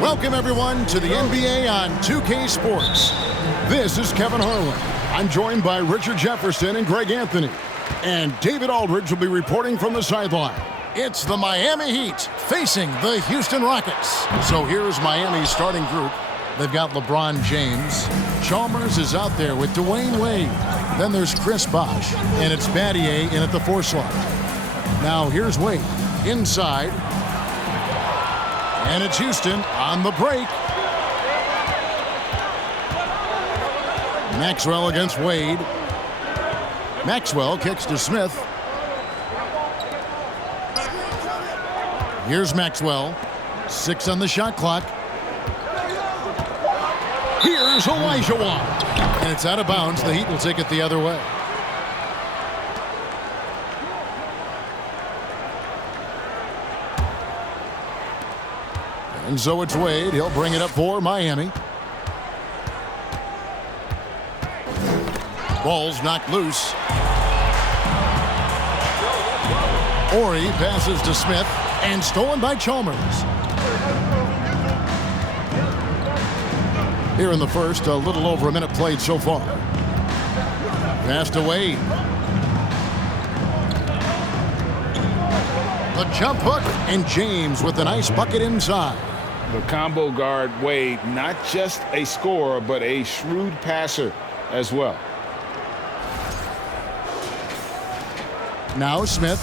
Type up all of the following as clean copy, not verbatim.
Welcome, everyone, to the NBA on 2K Sports. This is Kevin Harlan. I'm joined by Richard Jefferson and Greg Anthony. And David Aldridge will be reporting from the sideline. It's the Miami Heat facing the Houston Rockets. So here's Miami's starting group. They've got LeBron James. Chalmers is out there with Dwayne Wade. Then there's Chris Bosh. And it's Battier in at the 4 slot. Now here's Wade inside. And it's Houston on the break. Maxwell against Wade. Maxwell kicks to Smith. Here's Maxwell. 6 on the shot clock. Here's Olajuwon. And it's out of bounds. The Heat will take it the other way. And so it's Wade. He'll bring it up for Miami. Ball's knocked loose. Ori passes to Smith. And stolen by Chalmers. Here in the first, a little over a minute played so far. Pass to Wade. The jump hook, and James with a nice bucket inside. The combo guard Wade, not just a scorer, but a shrewd passer as well. Now Smith.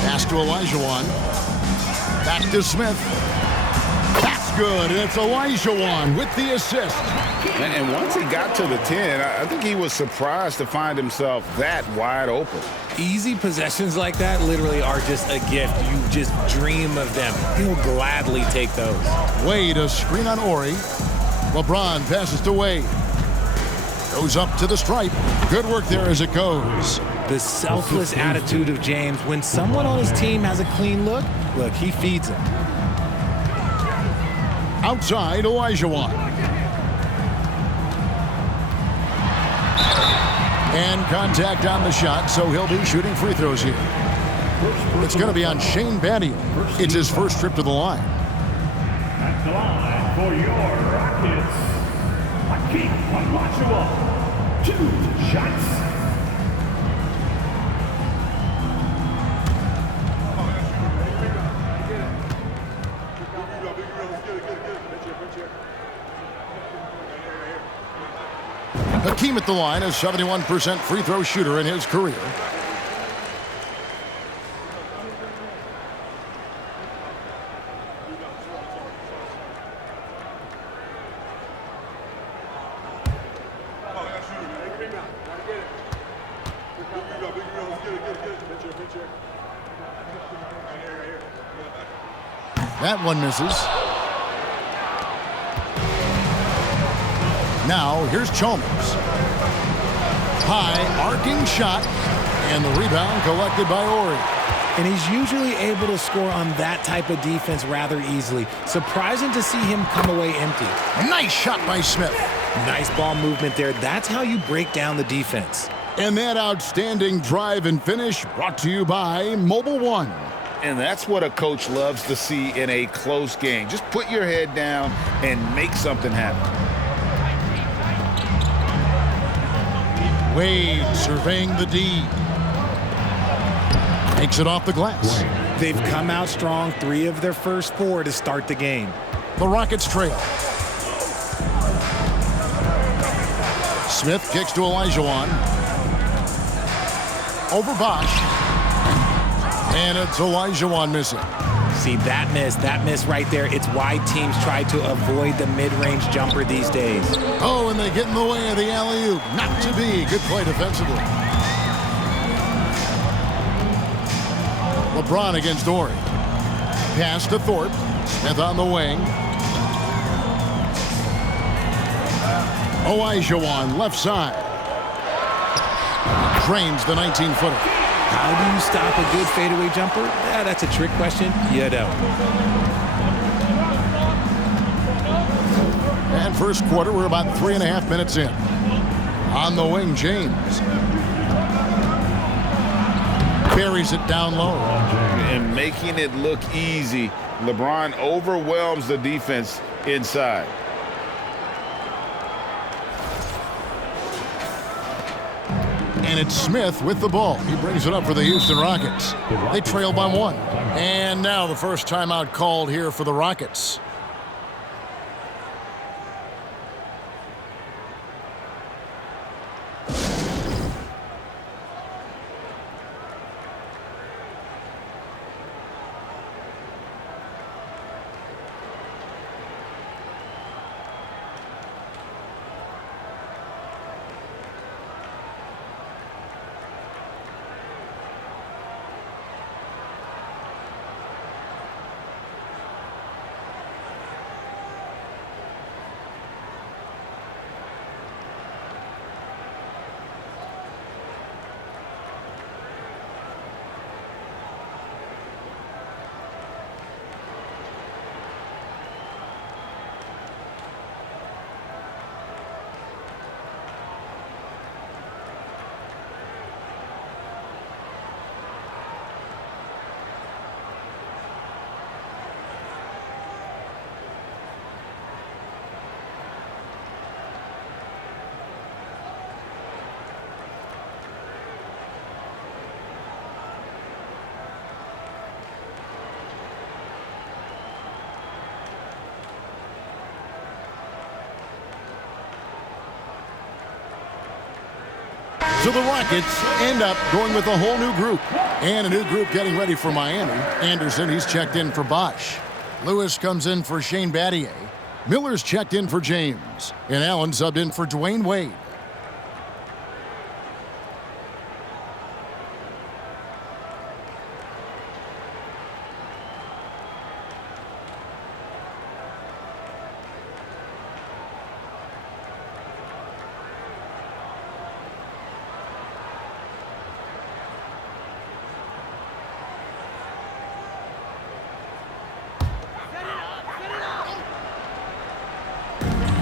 Pass to Olajuwon. Back to Smith. That's good, and it's Olajuwon with the assist. And once he got to the 10, I think he was surprised to find himself that wide open. Easy possessions like that literally are just a gift. You just dream of them. He'll gladly take those. Wade, a screen on Ori. LeBron passes to Wade. Goes up to the stripe. Good work there as it goes. The selfless attitude of James. When someone on his team has a clean look, he feeds him. Outside, Olajuwon. And contact on the shot, so he'll be shooting free throws here. It's going to be on Shane Battier. It's his first trip to the line. At the line for your Rockets, Olajuwon. 2 shots. Hakeem at the line, a 71% free throw shooter in his career. That one misses. Now, here's Chalmers. High, arcing shot, and the rebound collected by Ori. And he's usually able to score on that type of defense rather easily. Surprising to see him come away empty. Nice shot by Smith. Nice ball movement there. That's how you break down the defense. And that outstanding drive and finish brought to you by Mobile One. And that's what a coach loves to see in a close game. Just put your head down and make something happen. Wade surveying the D. Makes it off the glass. They've come out strong, 3 of their first 4 to start the game. The Rockets trail. Smith kicks to Olajuwon. Over Bosh. And it's Olajuwon missing. See, that miss right there, it's why teams try to avoid the mid-range jumper these days. Oh, and they get in the way of the alley-oop. Not to be. Good play defensively. LeBron against Ori. Pass to Thorpe. Smith on the wing. Olajuwon left side. Drains the 19-footer. How do you stop a good fadeaway jumper? That's a trick question. You don't. And first quarter, we're about 3.5 minutes in. On the wing, James. Buries it down low. And making it look easy. LeBron overwhelms the defense inside. And it's Smith with the ball. He brings it up for the Houston Rockets. They trail by 1. And now the first timeout called here for the Rockets. So the Rockets end up going with a whole new group. And a new group getting ready for Miami. Anderson, he's checked in for Bosch. Lewis comes in for Shane Battier. Miller's checked in for James. And Allen subbed in for Dwayne Wade.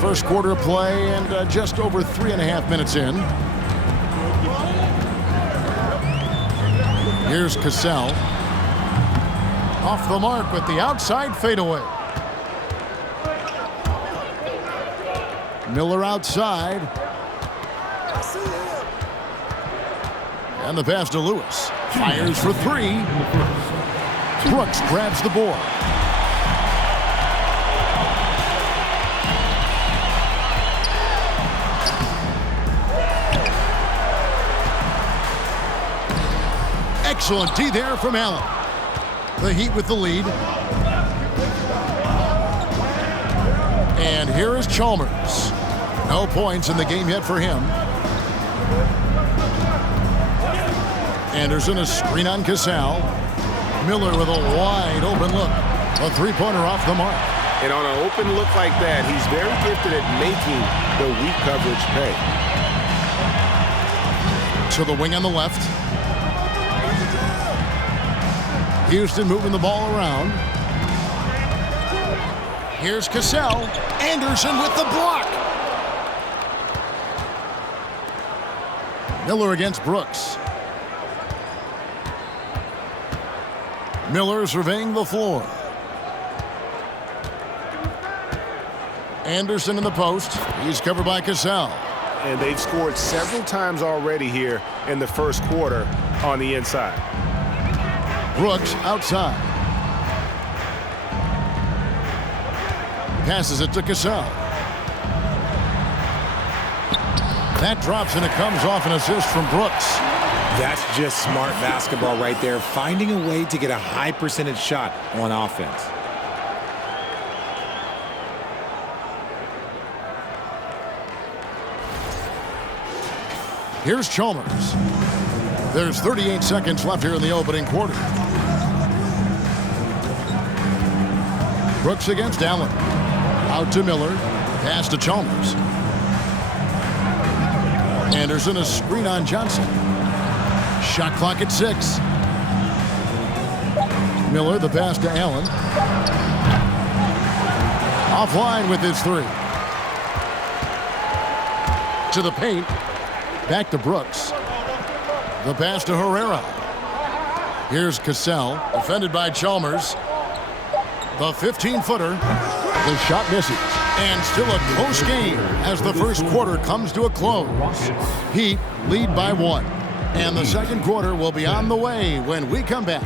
First quarter play and just over 3.5 minutes in. Here's Cassell. Off the mark with the outside fadeaway. Miller outside. And the pass to Lewis. Fires for 3. Brooks grabs the board. Excellent D there from Allen. The Heat with the lead. And here is Chalmers. No points in the game yet for him. Anderson a screen on Cassell. Miller with a wide open look. A three-pointer off the mark. And on an open look like that, he's very gifted at making the weak coverage pay. To the wing on the left. Houston moving the ball around. Here's Cassell. Anderson with the block. Miller against Brooks. Miller surveying the floor. Anderson in the post. He's covered by Cassell. And they've scored several times already here in the first quarter on the inside. Brooks outside. Passes it to Cassell. That drops and it comes off an assist from Brooks. That's just smart basketball right there, finding a way to get a high percentage shot on offense. Here's Chalmers. There's 38 seconds left here in the opening quarter. Brooks against Allen. Out to Miller. Pass to Chalmers. Anderson a screen on Johnson. Shot clock at 6. Miller the pass to Allen. Offline with his 3. To the paint. Back to Brooks. The pass to Herrera. Here's Cassell, defended by Chalmers. The 15-footer. The shot misses. And still a close game as the first quarter comes to a close. Heat lead by 1. And the second quarter will be on the way when we come back.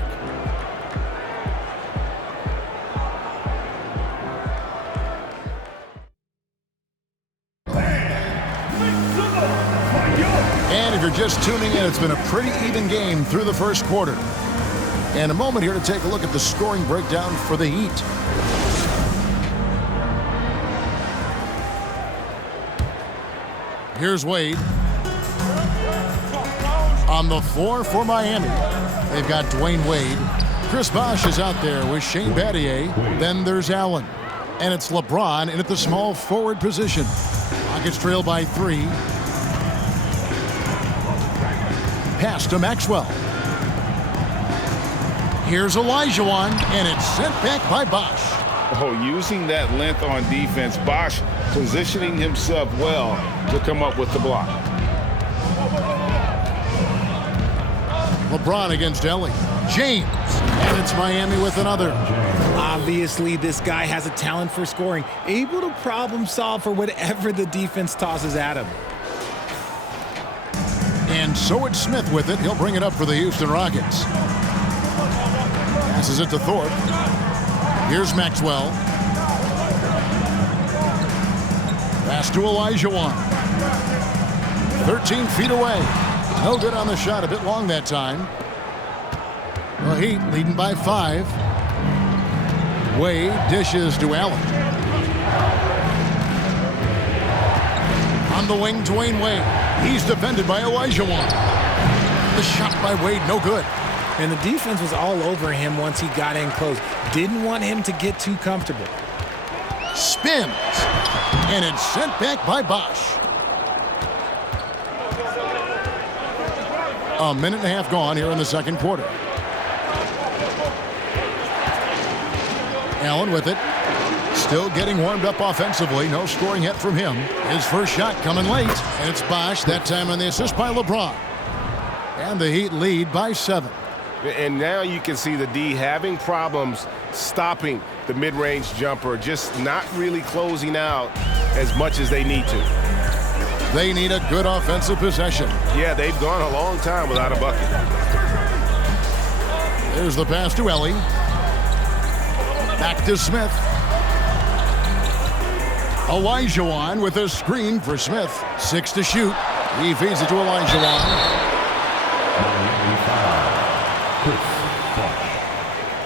And if you're just tuning in, it's been a pretty even game through the first quarter. And a moment here to take a look at the scoring breakdown for the Heat. Here's Wade. On the floor for Miami, they've got Dwayne Wade. Chris Bosh is out there with Shane Battier. Then there's Allen. And it's LeBron in at the small forward position. Rockets trail by 3. Pass to Maxwell. Here's Olajuwon, and it's sent back by Bosh. Oh, using that length on defense, Bosh positioning himself well to come up with the block. LeBron against Ellie. James, and it's Miami with another. Obviously, this guy has a talent for scoring, able to problem solve for whatever the defense tosses at him. And so it's Smith with it. He'll bring it up for the Houston Rockets. Passes it to Thorpe. Here's Maxwell. Pass to Olajuwon. 13 feet away. No good on the shot. A bit long that time. The Heat leading by 5. Wade dishes to Allen. On the wing, Dwayne Wade. He's defended by Olajuwon. The shot by Wade, no good. And the defense was all over him once he got in close. Didn't want him to get too comfortable. Spins. And it's sent back by Bosh. A minute and a half gone here in the second quarter. Allen with it. Still getting warmed up offensively. No scoring yet from him. His first shot coming late. And it's Bosh, that time on the assist by LeBron. And the Heat lead by 7. And now you can see the D having problems stopping the mid-range jumper, just not really closing out as much as they need to. They need a good offensive possession. Yeah, they've gone a long time without a bucket. There's the pass to Ellie. Back to Smith. Olajuwon with a screen for Smith. 6 to shoot. He feeds it to Olajuwon.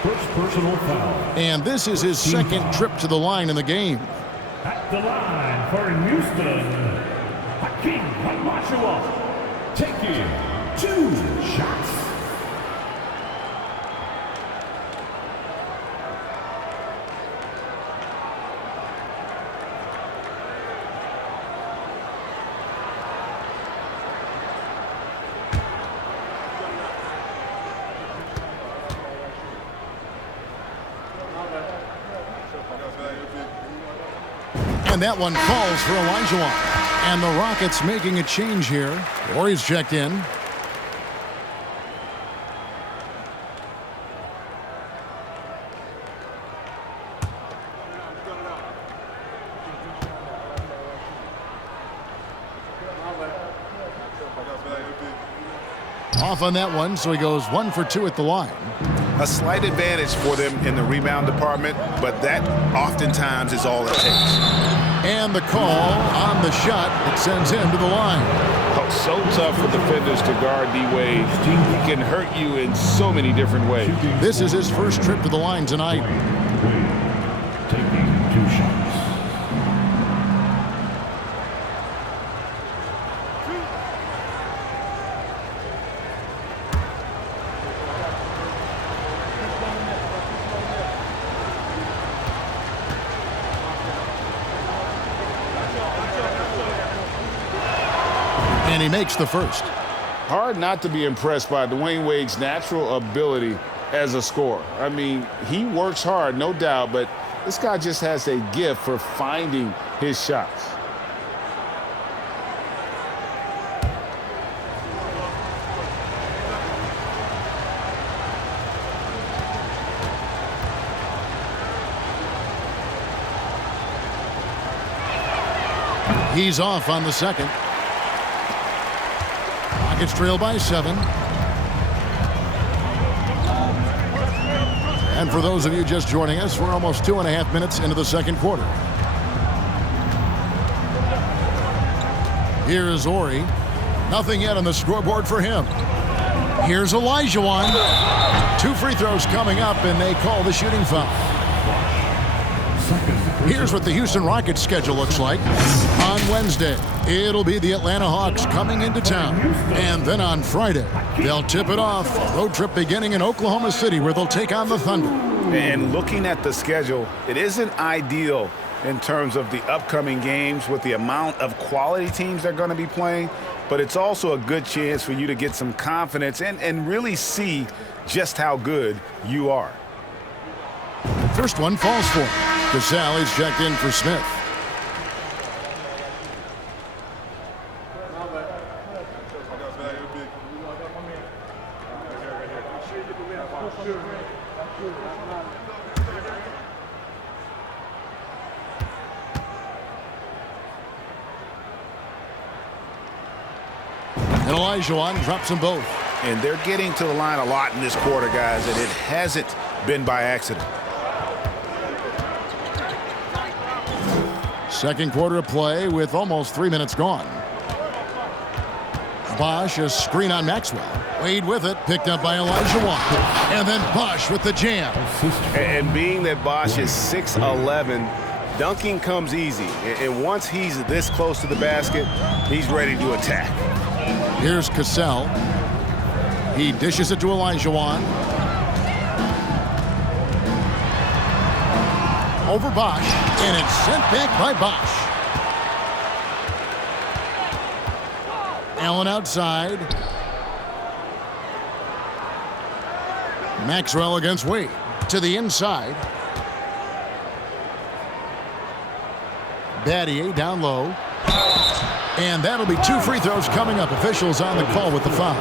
First personal foul. And this is his second trip to the line in the game. At the line for Houston, Hakeem Olajuwon taking 2 shots. And that one falls for Olajuwon. And the Rockets making a change here. Horry's checked in. Off on that one, so he goes 1 for 2 at the line. A slight advantage for them in the rebound department, but that oftentimes is all it takes. And the call on the shot that sends him to the line. Oh, so tough for defenders to guard D-Wade. He can hurt you in so many different ways. This is his first trip to the line tonight. Wade taking 2 shots. And he makes the first. Hard not to be impressed by Dwayne Wade's natural ability as a scorer. I mean, he works hard, no doubt, but this guy just has a gift for finding his shots. He's off on the second. Rockets trail by 7. And for those of you just joining us, we're almost 2.5 minutes into the second quarter. Here's Ori. Nothing yet on the scoreboard for him. Here's Olajuwon. 2 free throws coming up, and they call the shooting foul. Here's what the Houston Rockets schedule looks like. On Wednesday, it'll be the Atlanta Hawks coming into town. And then on Friday, they'll tip it off. Road trip beginning in Oklahoma City, where they'll take on the Thunder. And looking at the schedule, it isn't ideal in terms of the upcoming games with the amount of quality teams they're going to be playing, but it's also a good chance for you to get some confidence and really see just how good you are. First one falls for him. Cassell is checked in for Smith. And Olajuwon drops them both. And they're getting to the line a lot in this quarter, guys, and it hasn't been by accident. Second quarter of play with almost 3 minutes gone. Bosch, a screen on Maxwell. Wade with it, picked up by Olajuwon. And then Bosch with the jam. And being that Bosch is 6'11", dunking comes easy. And once he's this close to the basket, he's ready to attack. Here's Cassell. He dishes it to Olajuwon. Over Bosch, and it's sent back by Bosch. Allen outside. Maxwell against Wade. To the inside. Battier down low. And that'll be 2 free throws coming up. Officials on the call with the foul.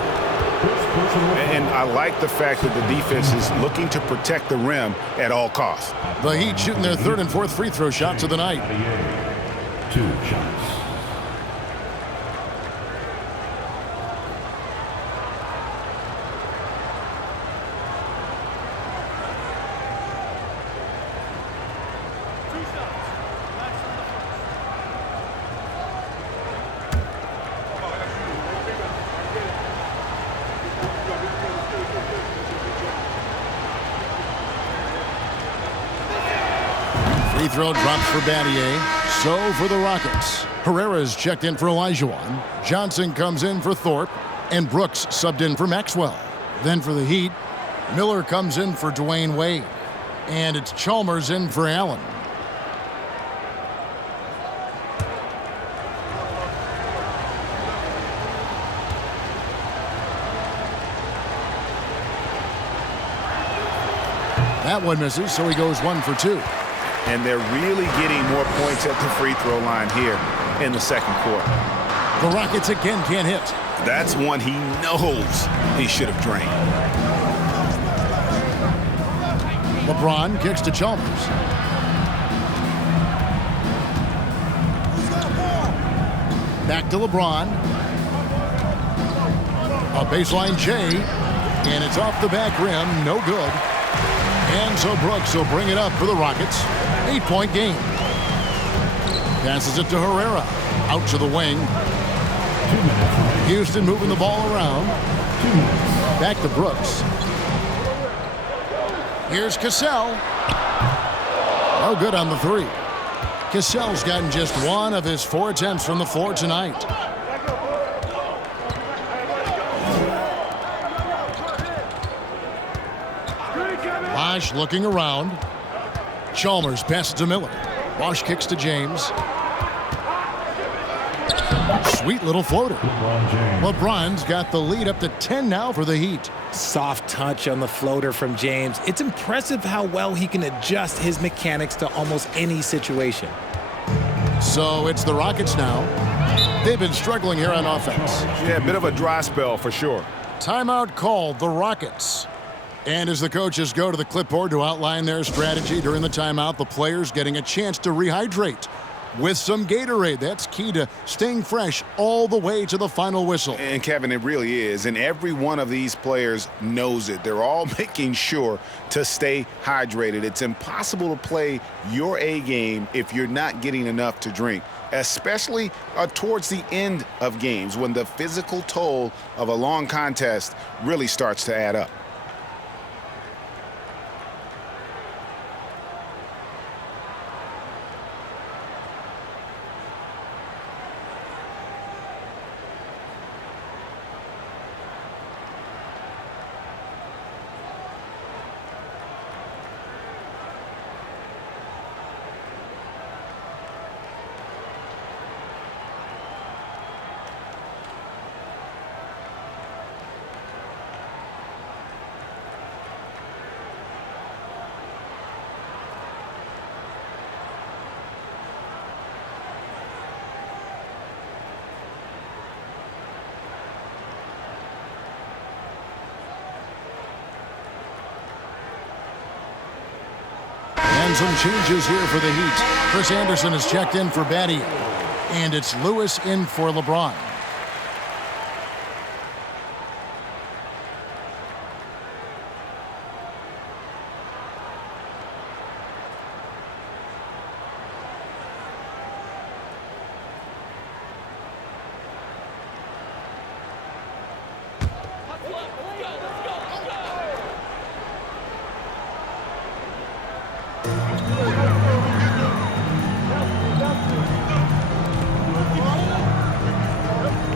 And I like the fact that the defense is looking to protect the rim at all costs. The Heat shooting their 3rd and 4th free throw shots of the night. 2 shots. Free throw drops for Battier. So for the Rockets. Herrera's checked in for Olajuwon. Johnson comes in for Thorpe. And Brooks subbed in for Maxwell. Then for the Heat, Miller comes in for Dwayne Wade. And it's Chalmers in for Allen. That one misses, so he goes 1 for 2. And they're really getting more points at the free throw line here in the second quarter. The Rockets again can't hit. That's one he knows he should have drained. LeBron kicks to Chalmers. Back to LeBron. A baseline J. And it's off the back rim. No good. And so Brooks will bring it up for the Rockets. 8-point game. Passes it to Herrera. Out to the wing. Houston moving the ball around. Back to Brooks. Here's Cassell. No good on the 3. Cassell's gotten just 1 of his 4 attempts from the floor tonight. Bosch looking around. Chalmers passes to Miller. Bosch kicks to James. Sweet little floater. LeBron's got the lead up to 10 now for the Heat. Soft touch on the floater from James. It's impressive how well he can adjust his mechanics to almost any situation. So it's the Rockets now. They've been struggling here on offense. Yeah, a bit of a dry spell for sure. Timeout called, the Rockets. And as the coaches go to the clipboard to outline their strategy during the timeout, the players getting a chance to rehydrate. with some Gatorade. That's key to staying fresh all the way to the final whistle. And Kevin, it really is. And every one of these players knows it. They're all making sure to stay hydrated. It's impossible to play your A game if you're not getting enough to drink, especially towards the end of games when the physical toll of a long contest really starts to add up. And some changes here for the Heat. Chris Anderson has checked in for Batty. And it's Lewis in for LeBron.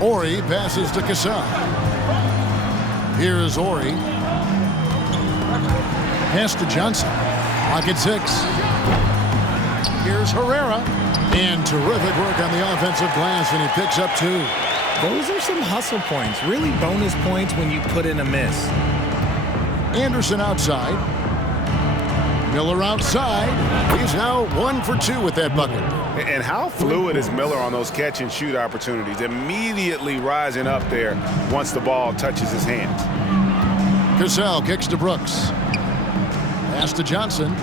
Ori passes to Cassell. Here is Ori. Pass to Johnson. Pocket 6. Here's Herrera. And terrific work on the offensive glass, and he picks up 2. Those are some hustle points, really bonus points when you put in a miss. Anderson outside. Miller outside. He's now 1 for 2 with that bucket. And how fluid is Miller on those catch-and-shoot opportunities, immediately rising up there once the ball touches his hands. Cassell kicks to Brooks. Pass to Johnson.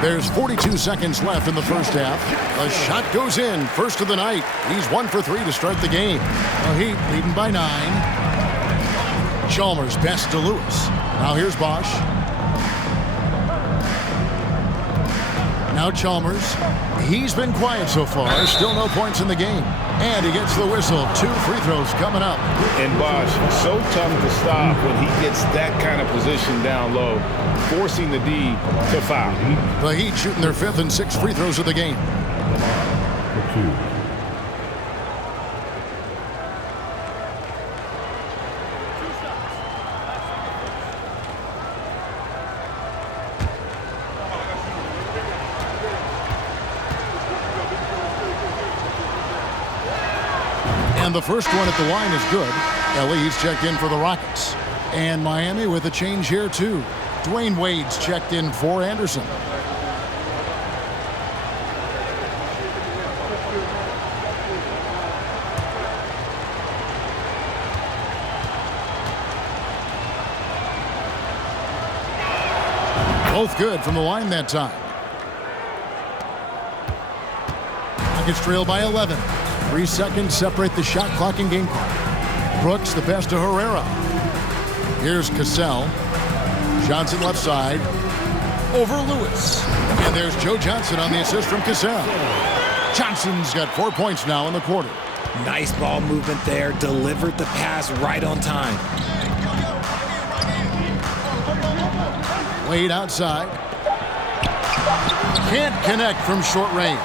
There's 42 seconds left in the first half. A shot goes in, first of the night. He's 1 for 3 to start the game. The Heat leading by 9. Chalmers pass to Lewis. Now here's Bosch. Now Chalmers. He's been quiet so far. Still no points in the game. And he gets the whistle. 2 free throws coming up. And Bosch, so tough to stop when he gets that kind of position down low, forcing the D to foul. The Heat shooting their 5th and 6th free throws of the game. And the first one at the line is good. Ellie's checked in for the Rockets. And Miami with a change here, too. Dwayne Wade's checked in for Anderson. Both good from the line that time. Rockets trail by 11. 3 seconds separate the shot clock and game clock. Brooks the pass to Herrera. Here's Cassell. Johnson left side. Over Lewis. And there's Joe Johnson on the assist from Cassell. Johnson's got 4 points now in the quarter. Nice ball movement there. Delivered the pass right on time. Wade outside. Can't connect from short range.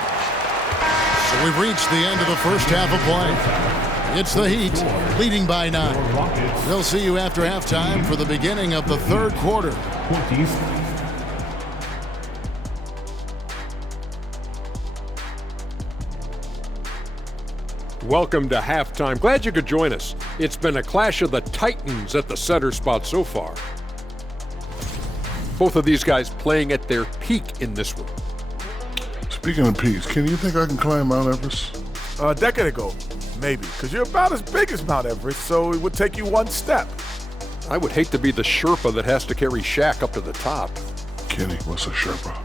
So we've reached the end of the first half of play. It's the Heat leading by 9. We'll see you after halftime for the beginning of the third quarter. Welcome to halftime. Glad you could join us. It's been a clash of the Titans at the center spot so far. Both of these guys playing at their peak in this one. Speaking of peaks, can you think I can climb Mount Everest? A decade ago, maybe, because you're about as big as Mount Everest, so it would take you 1 step. I would hate to be the Sherpa that has to carry Shaq up to the top. Kenny, what's a Sherpa?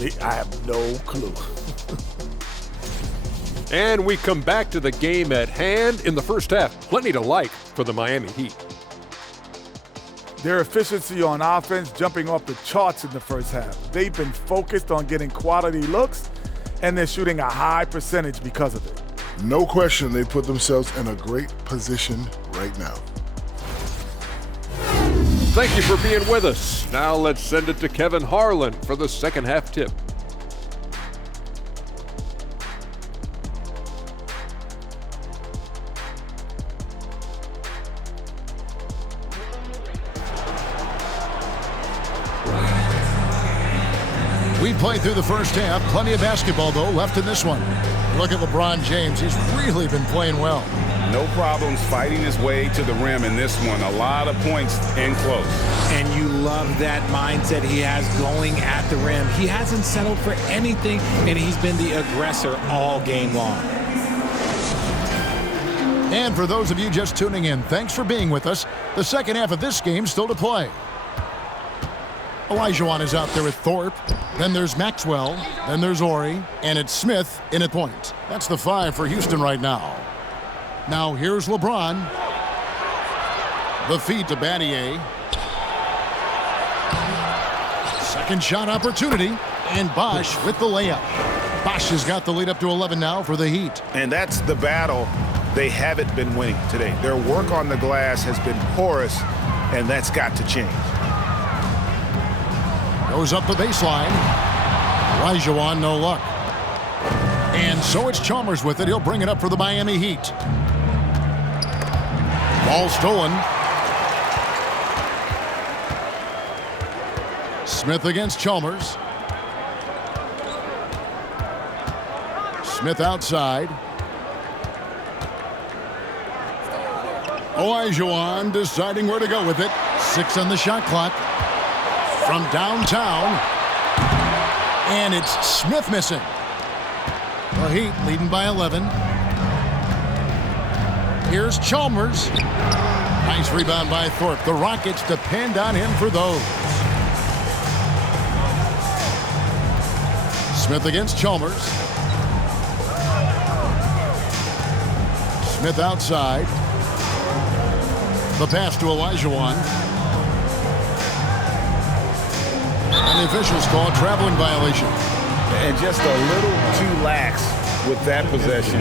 Me, I have no clue. And we come back to the game at hand in the first half. Plenty to like for the Miami Heat. Their efficiency on offense jumping off the charts in the first half. They've been focused on getting quality looks, and they're shooting a high percentage because of it. No question they put themselves in a great position right now. Thank you for being with us. Now let's send it to Kevin Harlan for the second half tip. We played through the first half. Plenty of basketball, though, left in this one. Look at LeBron James. He's really been playing well. No problems fighting his way to the rim in this one. A lot of points in close. And you love that mindset he has going at the rim. He hasn't settled for anything, and he's been the aggressor all game long. And for those of you just tuning in, thanks for being with us. The second half of this game still to play. Olajuwon is out there with Thorpe. Then there's Maxwell. Then there's Ori. And it's Smith in at point. That's the 5 for Houston right now. Now here's LeBron. The feed to Battier. Second shot opportunity. And Bosch with the layup. Bosch has got the lead up to 11 now for the Heat. And that's the battle they haven't been winning today. Their work on the glass has been porous, and that's got to change. Goes up the baseline. Olajuwon, no luck. And so it's Chalmers with it. He'll bring it up for the Miami Heat. Ball stolen. Smith against Chalmers. Smith outside. Olajuwon deciding where to go with it. 6 on the shot clock. From downtown. And it's Smith missing. The Heat leading by 11. Here's Chalmers. Nice rebound by Thorpe. The Rockets depend on him for those. Smith against Chalmers. Smith outside. The pass to Olajuwon. And the officials call a traveling violation. And just a little too lax with that possession,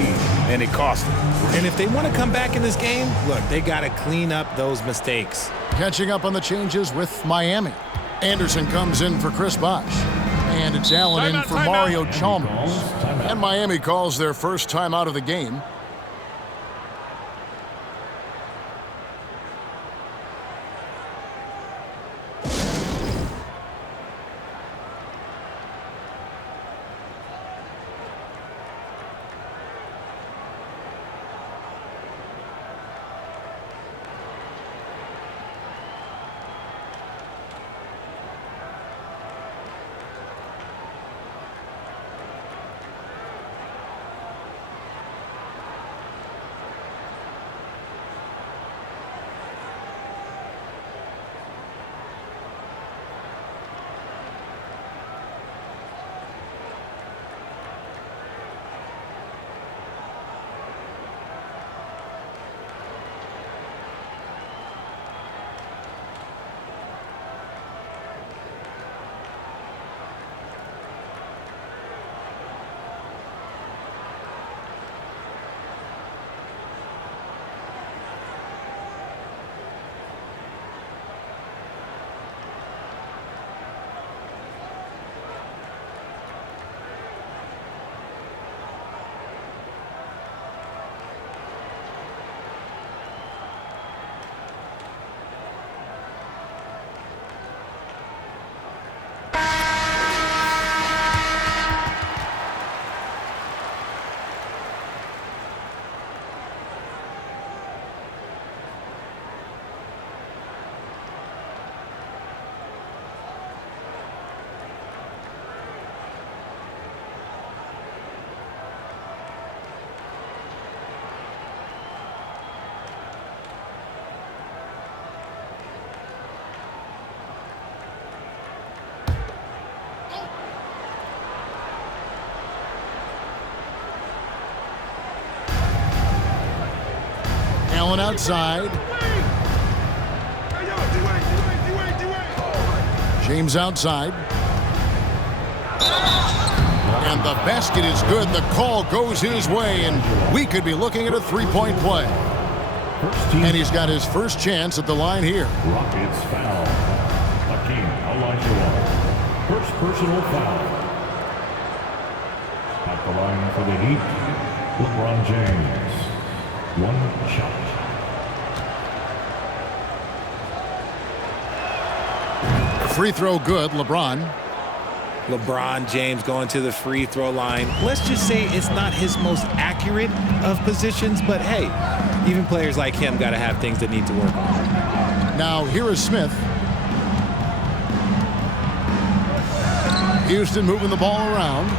and it cost them. And if they want to come back in this game, look, they got to clean up those mistakes. Catching up on the changes with Miami. Anderson comes in for Chris Bosh. And it's Allen in for Mario Chalmers. And Miami calls their first time out of the game. Allen outside. James outside. And the basket is good. The call goes his way, and we could be looking at a three-point play. And he's got his first chance at the line here. Rockets foul. Hakeem Olajuwon. First personal foul. At the line for the Heat, LeBron James. One shot. Free throw good, LeBron. LeBron James going to the free throw line. Let's just say it's not his most accurate of positions, but hey, even players like him got to have things that need to work on. Now here is Smith. Houston moving the ball around.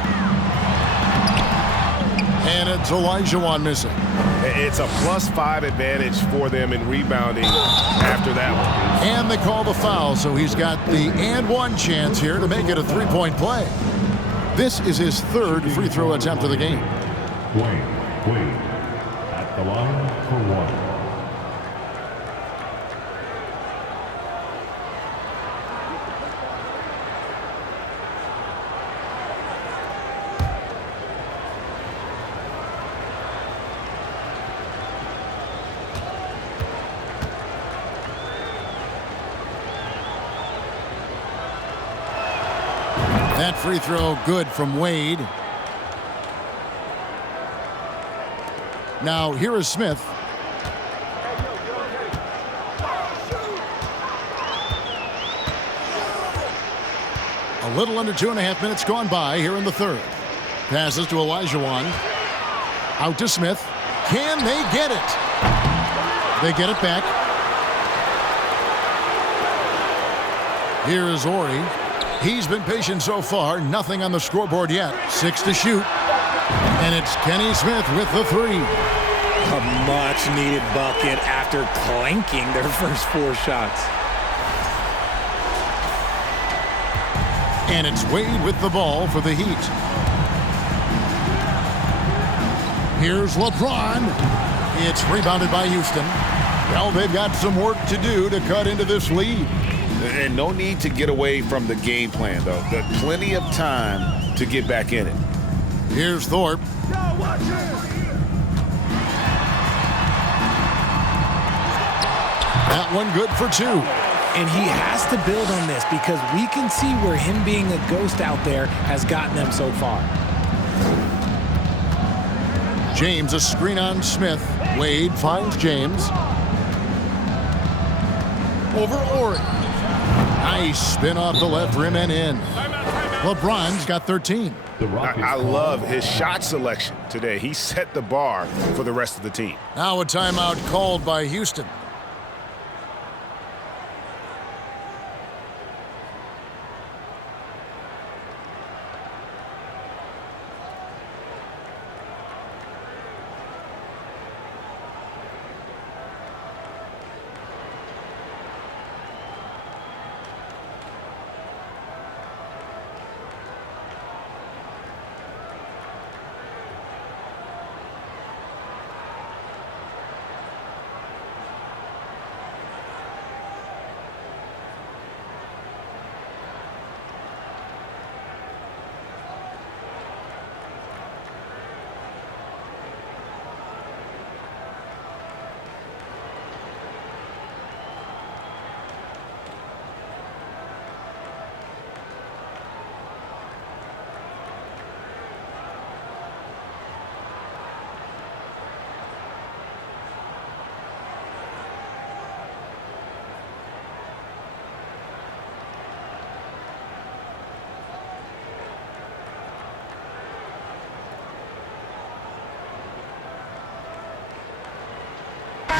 And it's Olajuwon missing. It's a +5 advantage for them in rebounding after that one. And they call the foul, so he's got the and one chance here to make it a three-point play. This is his third free throw attempt of the game. Wade at the line for one. That free throw good from Wade. Now here is Smith. A little under 2.5 minutes gone by here in the third. Passes to Olajuwon. Out to Smith. Can they get it? They get it back. Here is Ori. He's been patient so far. Nothing on the scoreboard yet. 6 to shoot. And it's Kenny Smith with the three. A much-needed bucket after clanking their first 4 shots. And it's Wade with the ball for the Heat. Here's LeBron. It's rebounded by Houston. Well, they've got some work to do to cut into this lead. And no need to get away from the game plan, though. There's plenty of time to get back in it. Here's Thorpe. That one good for 2. And he has to build on this because we can see where him being a ghost out there has gotten them so far. James, a screen on Smith. Wade finds James. Over Ori. Nice spin off the left rim and in. LeBron's got 13. I love his shot selection today. He set the bar for the rest of the team. Now a timeout called by Houston.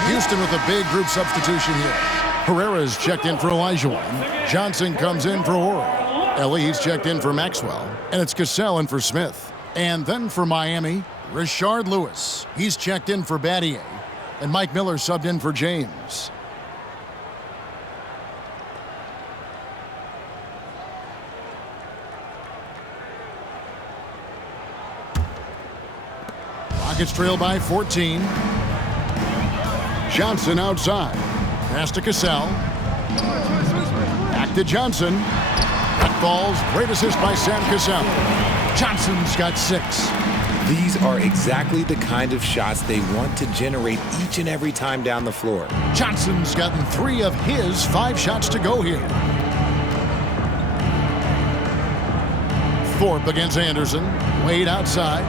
Houston with a big group substitution here. Herrera's checked in for Olajuwon. Johnson comes in for Ori. Ellie's checked in for Maxwell. And it's Cassell in for Smith. And then for Miami, Rashard Lewis. He's checked in for Battier. And Mike Miller subbed in for James. Rockets trail by 14. Johnson outside. Pass to Cassell. Back to Johnson. That falls. Great assist by Sam Cassell. Johnson's got 6. These are exactly the kind of shots they want to generate each and every time down the floor. Johnson's gotten 3 of his 5 shots to go here. Thorpe against Anderson. Wade outside.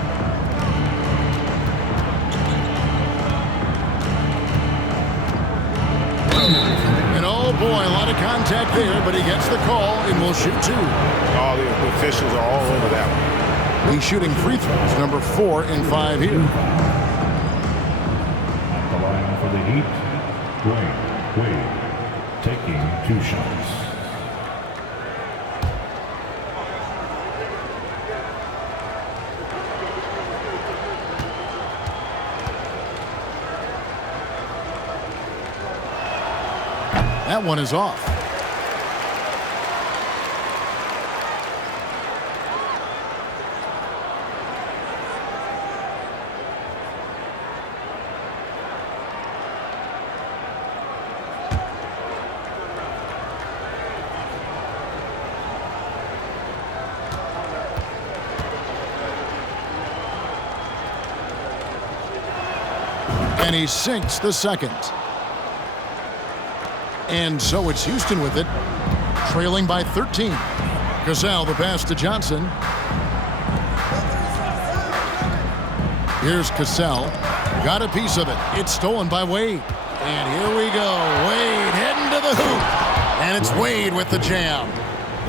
And oh boy, a lot of contact there, but he gets the call and will shoot 2. All the officials are all over that one. He's shooting free throws, number 4 and 5 here. At the line for the Heat, Wade taking 2 shots. That one is off. And he sinks the second. And so it's Houston with it, trailing by 13. Cassell, the pass to Johnson. Here's Cassell. Got a piece of it. It's stolen by Wade. And here we go. Wade heading to the hoop. And it's Wade with the jam.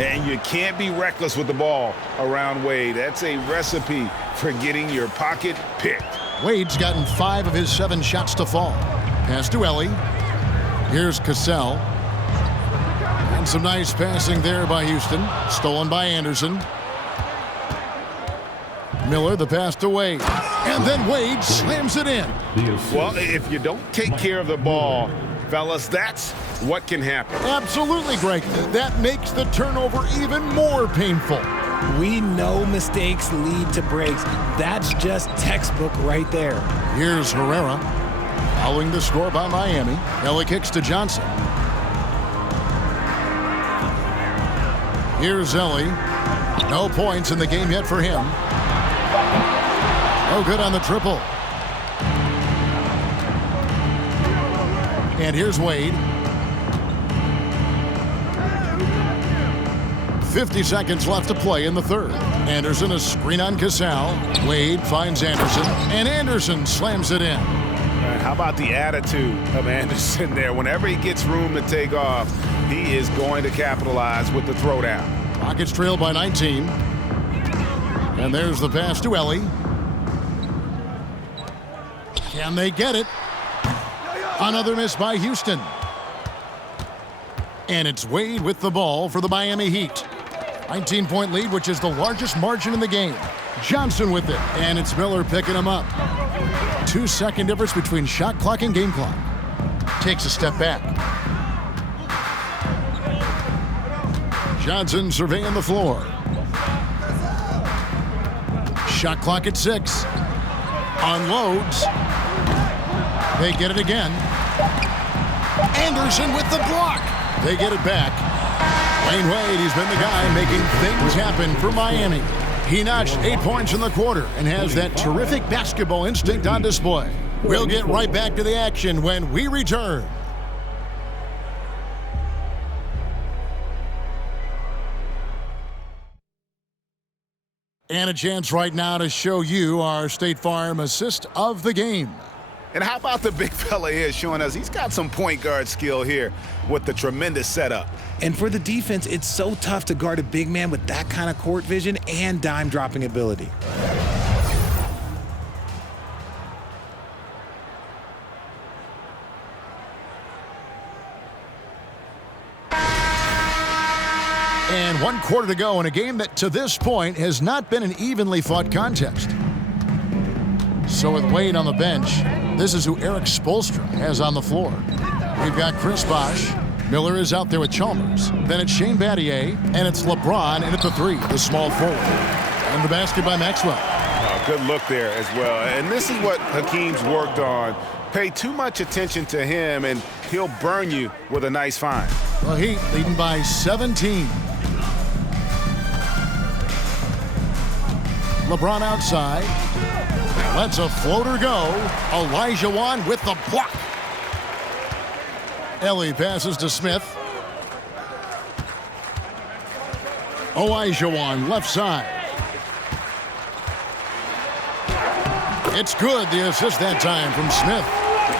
And you can't be reckless with the ball around Wade. That's a recipe for getting your pocket picked. Wade's gotten 5 of his 7 shots to fall. Pass to Ellie. Here's Cassell. And some nice passing there by Houston. Stolen by Anderson. Miller, the pass to Wade. And then Wade slams it in. Well, if you don't take care of the ball, fellas, that's what can happen. Absolutely, Greg. That makes the turnover even more painful. We know mistakes lead to breaks. That's just textbook right there. Here's Herrera. Following the score by Miami. Ellie kicks to Johnson. Here's Ellie. No points in the game yet for him. No good on the triple. And here's Wade. 50 seconds left to play in the third. Anderson, a screen on Cassell. Wade finds Anderson, and Anderson slams it in. How about the attitude of Anderson there? Whenever he gets room to take off, he is going to capitalize with the throwdown. Rockets trail by 19. And there's the pass to Ellie. Can they get it? Another miss by Houston. And it's Wade with the ball for the Miami Heat. 19-point lead, which is the largest margin in the game. Johnson with it, and it's Miller picking him up. 2-second difference between shot clock and game clock. Takes a step back. Johnson surveying the floor. Shot clock at 6. Unloads. They get it again. Anderson with the block. They get it back. Wayne Wade, he's been the guy making things happen for Miami. He notched 8 points in the quarter and has that terrific basketball instinct on display. We'll get right back to the action when we return. And a chance right now to show you our State Farm assist of the game. And how about the big fella here showing us he's got some point guard skill here with the tremendous setup. And for the defense, it's so tough to guard a big man with that kind of court vision and dime dropping ability. And 1 quarter to go in a game that to this point has not been an evenly fought contest. So with Wade on the bench, this is who Eric Spoelstra has on the floor. We've got Chris Bosh. Miller is out there with Chalmers. Then it's Shane Battier, and it's LeBron in at the 3, the small forward. And the basket by Maxwell. Good look there as well. And this is what Hakeem's worked on Pay too much attention to him, and he'll burn you with a nice find. The Heat leading by 17. LeBron outside. Lets a floater go. Olajuwon with the block. Ellie passes to Smith. Olajuwon left side. It's good. The assist that time from Smith.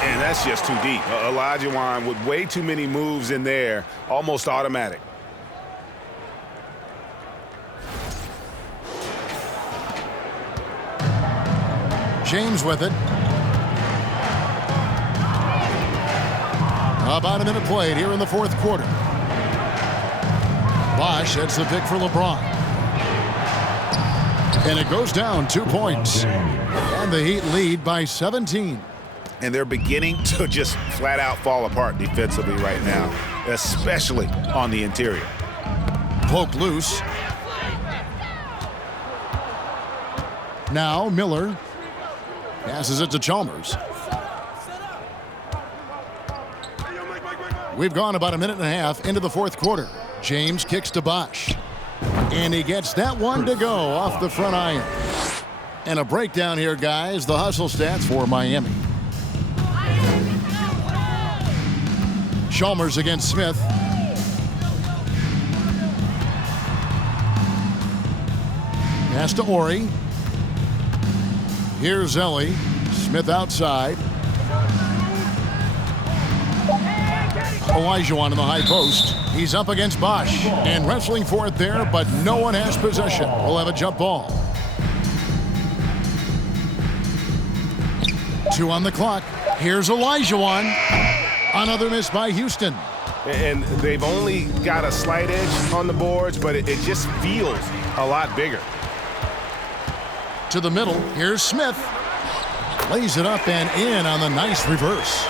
And that's just too deep. Olajuwon with way too many moves in there, almost automatic. James with it. About a minute played here in the fourth quarter. Bosh hits the pick for LeBron. And it goes down 2 points. And the Heat lead by 17. And they're beginning to just flat out fall apart defensively right now, especially on the interior. Poke loose. Now Miller passes it to Chalmers. We've gone about a minute and a half into the fourth quarter. James kicks to Bosh. And he gets that one to go off the front iron. And a breakdown here, guys. The hustle stats for Miami. Chalmers against Smith. Pass to Ori. Here's Ellie. Smith outside. Olajuwon in the high post. He's up against Bosh and wrestling for it there, but no one has possession. We'll have a jump ball. 2 on the clock. Here's Olajuwon. Another miss by Houston. And they've only got a slight edge on the boards, but it just feels a lot bigger. To the middle. Here's Smith. Lays it up and in on the nice reverse.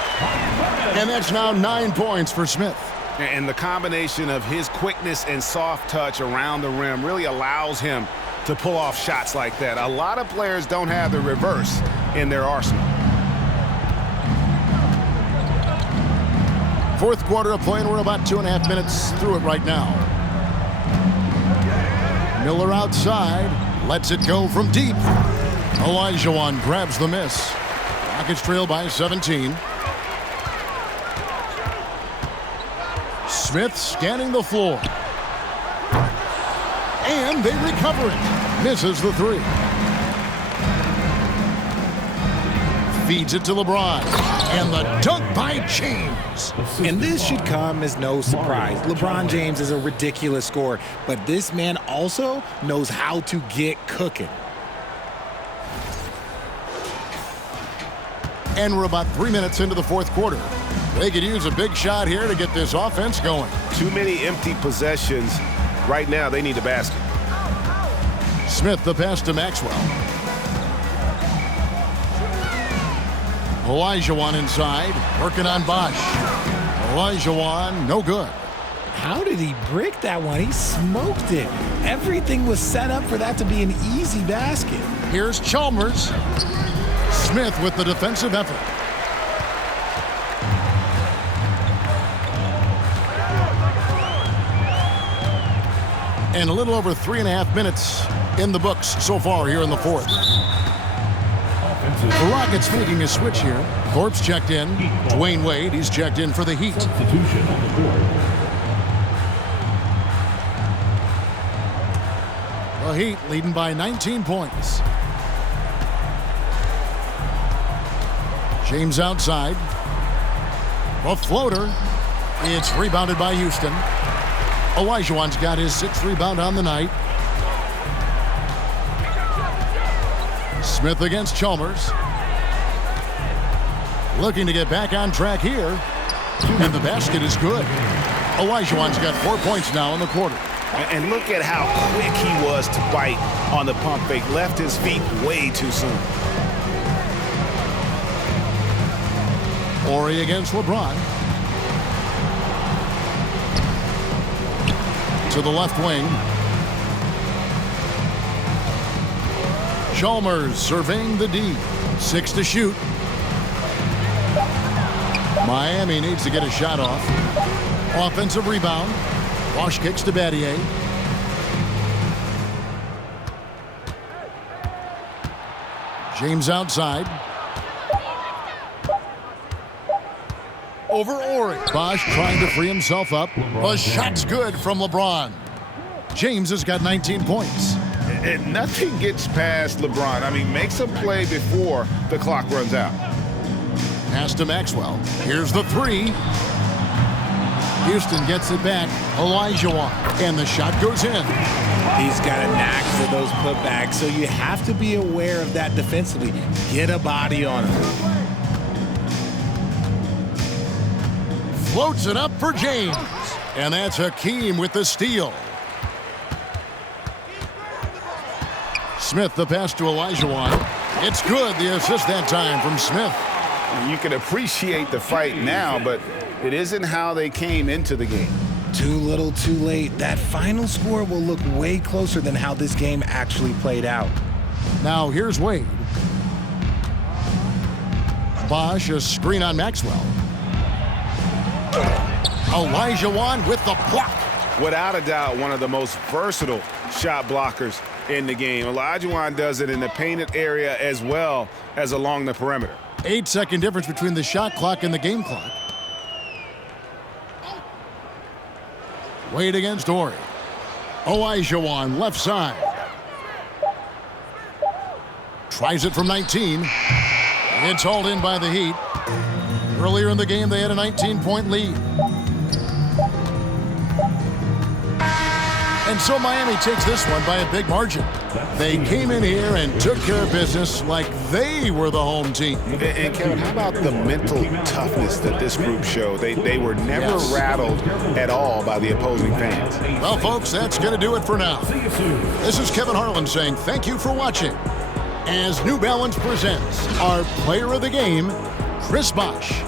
And that's now 9 points for Smith. And the combination of his quickness and soft touch around the rim really allows him to pull off shots like that. A lot of players don't have the reverse in their arsenal. Fourth quarter of play, and we're about 2.5 minutes through it right now. Miller outside. Lets it go from deep. Olajuwon grabs the miss. Rockets trail by 17. Smith scanning the floor. And they recover it. Misses the three. Feeds it to LeBron. And the dunk by James. And this should come as no surprise. LeBron James is a ridiculous scorer, but this man also knows how to get cooking. And we're about 3 minutes into the fourth quarter. They could use a big shot here to get this offense going. Too many empty possessions. Right now, they need a basket. Smith the pass to Maxwell. Olajuwon inside, working on Bosh. Olajuwon, no good. How did he brick that one? He smoked it. Everything was set up for that to be an easy basket. Here's Chalmers. Smith with the defensive effort. And a little over 3.5 minutes in the books so far here in the fourth. The Rockets making a switch here. Thorpe's checked in. Dwayne Wade, he's checked in for the Heat. Substitution on the board. The Heat leading by 19 points. James outside. A floater. It's rebounded by Houston. Olajuwon's got his 6th rebound on the night. Smith against Chalmers. Looking to get back on track here. And the basket is good. Olajuwon's got 4 points now in the quarter. And look at how quick he was to bite on the pump fake. Left his feet way too soon. Ori against LeBron. To the left wing. Chalmers surveying the D. 6 to shoot. Miami needs to get a shot off. Offensive rebound. Bosch kicks to Battier. James outside. Over Ori. Bosch trying to free himself up. The shot's good from LeBron. James has got 19 points. And nothing gets past LeBron. I mean, makes a play before the clock runs out. Pass to Maxwell. Here's the three. Houston gets it back. Olajuwon. And the shot goes in. He's got a knack for those putbacks, so you have to be aware of that defensively. Get a body on him. Floats it up for James. And that's Hakeem with the steal. Smith the pass to Olajuwon. It's good. The assist that time from Smith. You can appreciate the fight now, but it isn't how they came into the game. Too little, too late. That final score will look way closer than how this game actually played out. Now here's Wade. Bosch, a screen on Maxwell. Olajuwon with the block. Without a doubt, one of the most versatile shot blockers in the game. Olajuwon does it in the painted area as well as along the perimeter. 8-second difference between the shot clock and the game clock. Wade against Ori. Olajuwon left side. Tries it from 19. It's hauled in by the Heat. Earlier in the game, they had a 19-point lead. And so Miami takes this one by a big margin. They came in here and took care of business like they were the home team. And Kevin, how about the mental toughness that this group showed? They were never rattled at all by the opposing fans. Well, folks, that's going to do it for now. This is Kevin Harlan saying thank you for watching as New Balance presents our player of the game, Chris Bosch.